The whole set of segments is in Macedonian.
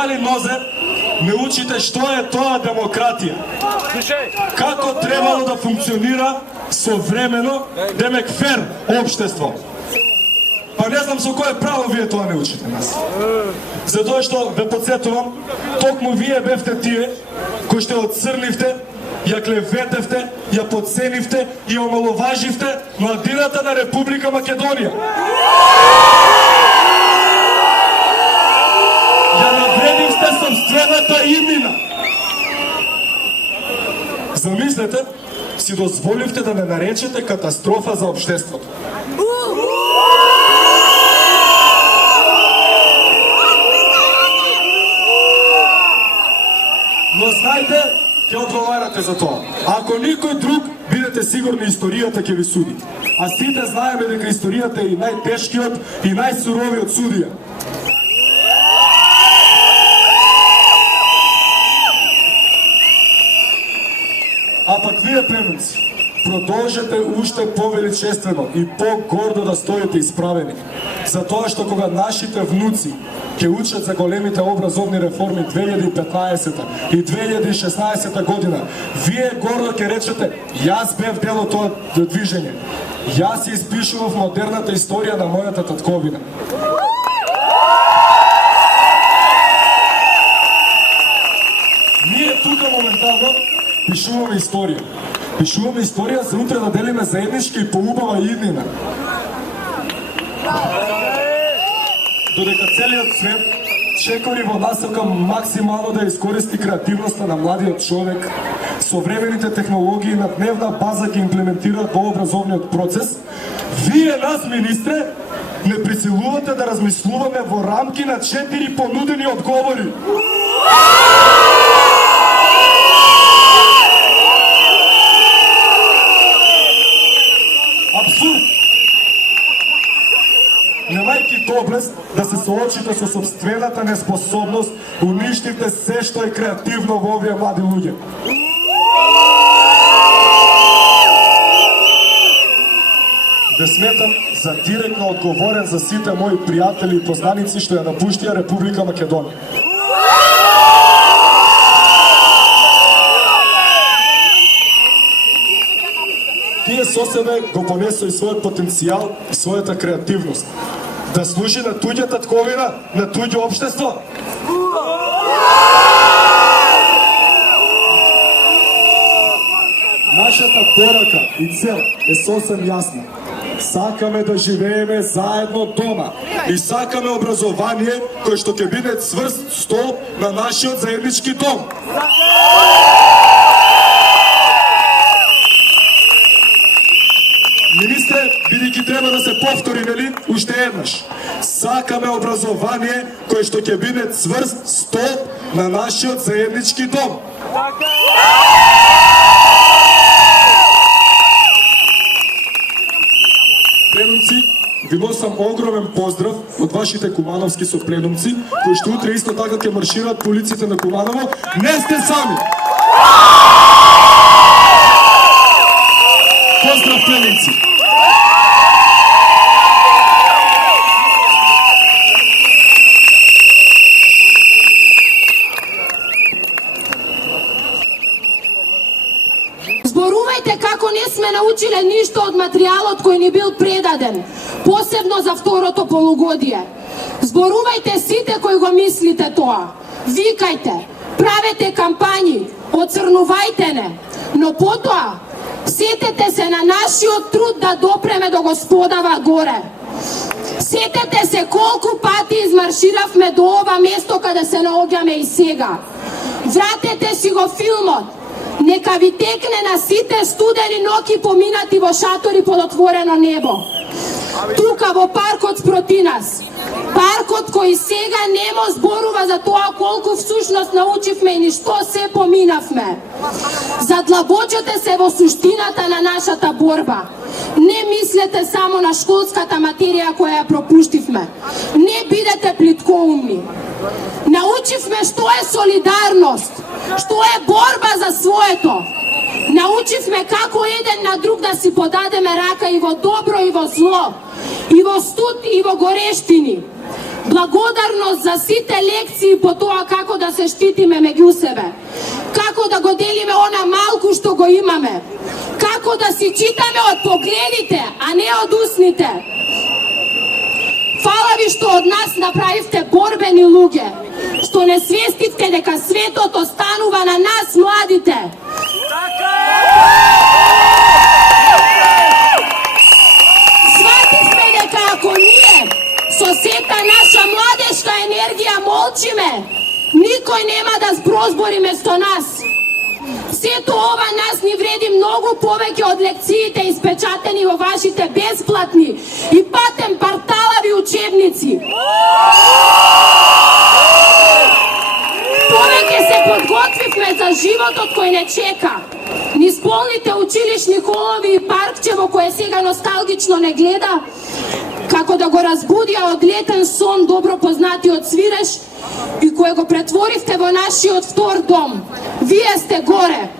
мали нозе ме учите што е тоа демократија. Како требало да функционира современо, демек фер општество. Па не знам со кое право вие тоа не учите нас. Затоа што ве подсетувам, токму вие бевте тие кои што отцрнивте, ја клеветевте, ја подценивте и омаловаживте младината на Република Македонија. Ја навредивте собствената имина. Замислете, си дозволивте да ме наречете катастрофа за општеството. Но знајте, ќе одговарате за тоа. Ако никој друг, бидете сигурни, историјата ќе ви суди. А сите знаеме дека историјата е и најтешкиот и најсуровиот судија. А пак вие, племенци, продолжете уште повеличествено и по-гордо да стоите исправени. Затоа што кога нашите внуци ќе учат за големите образовни реформи 2015 и 2016 година, вие гордо ќе речете, јас бев дел од тоа движење. Јас се испишував модерната историја на мојата татковина. Ние тука моментално пишуваме историја. Пишуваме историја за утре да делиме заеднички и поубава иднина. Додека целиот свет чекори во насока максимално да искористи креативноста на младиот човек, современите технологии на дневна база ги имплементираат во образовниот процес, вие нас, министре, не присилувате да размислуваме во рамки на 4 понудени одговори. Абсурд! Немајки доблест да се соочите со собствената неспособност, уништивте се што е креативно во овие млади луѓе. Да сметам за директно одговорен за сите мои пријатели и познаници што ја напуштија Република Македонија. Тие со себе го понесоа и својот потенцијал и својата креативност. Да служи на туѓа татковина, на туѓо општество. Нашата порака и цел е сосем јасна. Сакаме да живееме заедно дома и сакаме образование кој што ќе биде цврст столб на нашиот заеднички дом. Министре, бидејќи треба да се повтори, нели, уште еднаш. Сакаме образование кој што ќе биде цврст столб на нашиот заеднички дом. Пледумци, ви носам огромен поздрав од вашите кумановски сопледумци, кои што утре исто така ќе маршираат по улиците на Куманово. Не сте сами! Поздрав, пледумци! Зборувајте како не сме научиле ништо од материјалот кој ни бил предаден, посебно за второто полугодие. Зборувајте сите кои го мислите тоа. Викајте, правете кампањи, оцрнувајте не, но потоа сетете се на нашиот труд да допреме до Господава горе. Сетете се колку пати измарширавме до ова место каде се наоѓаме и сега. Вратете си го филмот. Нека ви текне на сите студени ноќи поминати во шатори под отворено небо. Тука во паркот спроти нас. Паркот кој сега немо зборува за тоа колку всушност научивме и ништо се поминавме. Задлабочете се во суштината на нашата борба. Не мислете само на школската материја која ја пропуштивме. Не бидете плиткоумни. Научивме што е солидарност, што е борба за своето. Научивме како еден на друг да си подадеме рака и во добро и во зло, и во студ и во горештини. Благодарност за сите лекции по тоа како да се штитиме меѓу себе, како да го делиме она малку што го имаме, како да си читаме од погледите, а не од усните. Фала ви што од нас направивте борбени луѓе, што не свестивте дека светот останува на нас младите. Свативме дека ако ние со сета наша младешка енергија молчиме, никој нема да прозбори место нас. Сето ова нас ни вреди многу повеќе од лекциите испечатени во вашите бесплатни и патен парталави учебници. Повеќе се подготвивме за животот кој не чека. Низ полните училишни холови и паркче во кое сега носталгично не гледа, како да го разбудија од летен сон добро познатиот свиреш и кое го претворивте во нашиот втор дом. Вие сте горе.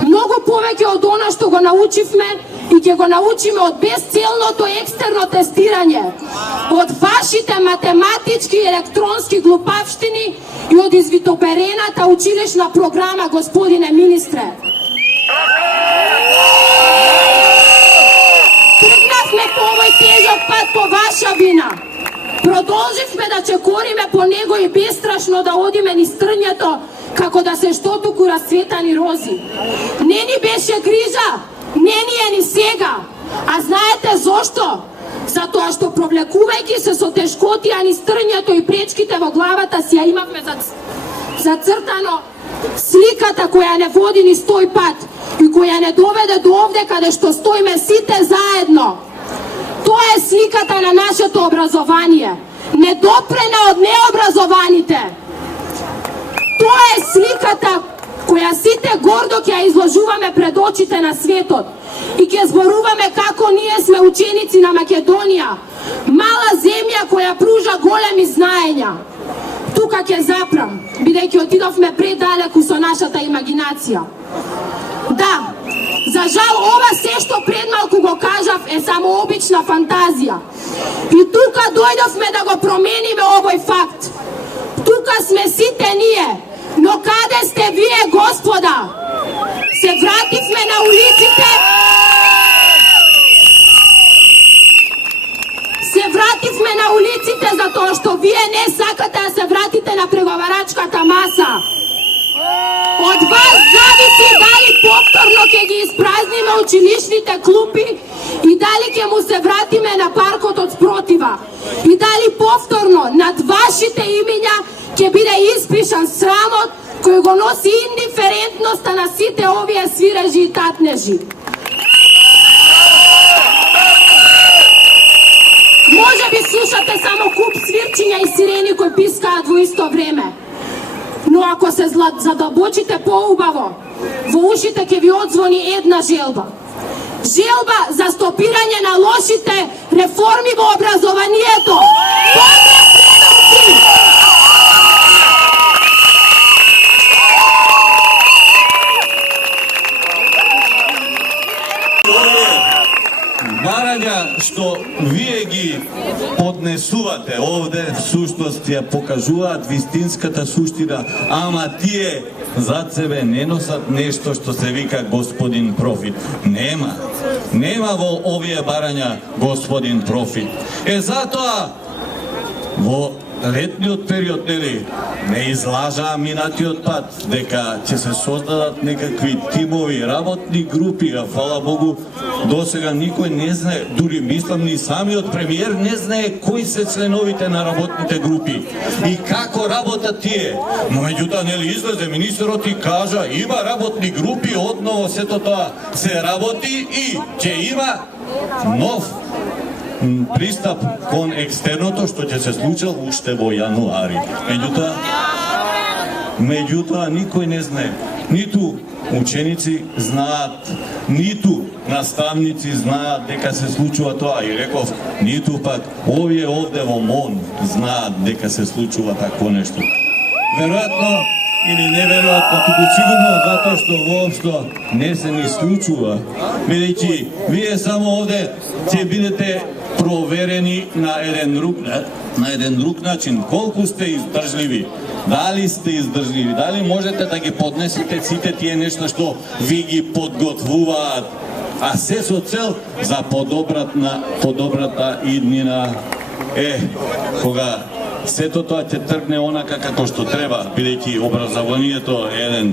Многу повеќе од она што го научивме и ќе го научиме од безцелното екстерно тестирање, од вашите математички и електронски глупавштини и од извитоперената училишна програма, господине министре. Тргнавме по овој тежок пат по ваша вина. Продолживме да чекориме по него и бестрашно да одиме низ трњето, како да се што туку расцветани рози. Не ни беше грижа, не ни е ни сега. А знаете зошто? Затоа што провлекувајќи се со тешкотија низ трњето и пречките во главата си ја имавме зацртано сликата која не води низ тој пат и која не доведе до овде каде што стоиме сите заедно. Тоа е сликата на нашето образование, недопрена од необразованите. Тоа е сликата која сите гордо ќе ја изложуваме пред очите на светот и ќе зборуваме како ние сме ученици на Македонија, мала земја која пружа големи знаења. Тука ќе запрам, бидејќи отидовме предалеку со нашата имагинација. Да, за жал ова се што пред малку го кажав е само обична фантазија. И тука дојдовме да го промениме овој факт. Тука сме сите ние, но каде сте вие, господа? Се вративме на улиците. Се вративме на улиците затоа што вие не сакате да се вратите на преговарачката маса. Од вас зависи дали повторно ќе ги испразниме училишните клупи и дали ќе му се вратиме на паркот од спротива. И дали повторно над вашите имиња ќе биде испишан срамот кој го носи индиферентноста на сите овие свирежи и татнежи. Може би слушате само куп свирчиња и сирени кои пискаат во исто време. Но ако се задълбочите по-убаво, во ушите ќе ви одзвони една желба. Желба за стопирање на лошите реформи во образованието. Поздрав предавци! Барања што вие ги поднесувате овде, всушност ја покажуваат вистинската суштина, ама тие зад себе не носат нешто што се вика господин профит. Нема во овие барања господин профит. Затоа во летниот период, не излажаа минатиот пат дека ќе се создадат некакви тимови, работни групи, а фала Богу, досега никој не знае, дури мислам ни самиот премиер не знае кои се членовите на работните групи и како работат тие. Но меѓутоа излезе министерот и кажа има работни групи, одново сето тоа се работи и ќе има нов пристап кон екстерното што ќе се случи уште во јануари. Меѓутоа никој не знае. Ниту ученици знаат, ниту наставници знаат дека се случува тоа и реков, ниту пак овие овде во МОН знаат дека се случува такво нешто. Веројатно или неверојатно, туку сигурно затоа што воопшто не се ни случува, бидејќи вие само овде ќе бидете проверени на еден друг начин. Колку сте издржливи? Дали сте издржливи? Дали можете да ги поднесете сите тие нешто што ви ги подготвуваат, а се со цел за подобрата иднина? Кога сето тоа ќе тргне онака како што треба, бидејќи образованието е еден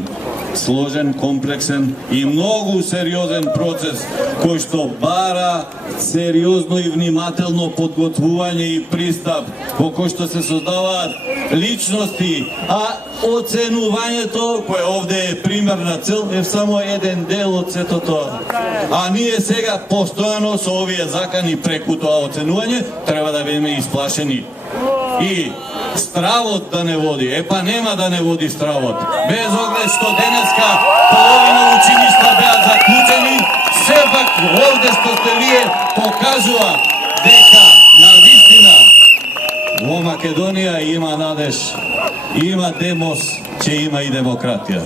сложен, комплексен и многу сериозен процес кој што бара сериозно и внимателно подготвување и пристап, во кој што се создаваат личности, а оценувањето, кое овде е примерна цел, е само еден дел од сето тоа. А ние сега постојано со овие закани преку тоа оценување треба да бидеме исплашени. И стравот да не води, па нема да не води стравот. Без оглед што денеска половина училишта беа заклучени, сепак овде што сте вие покажува дека на вистина во Македонија има надеж, има демос, че има и демократија.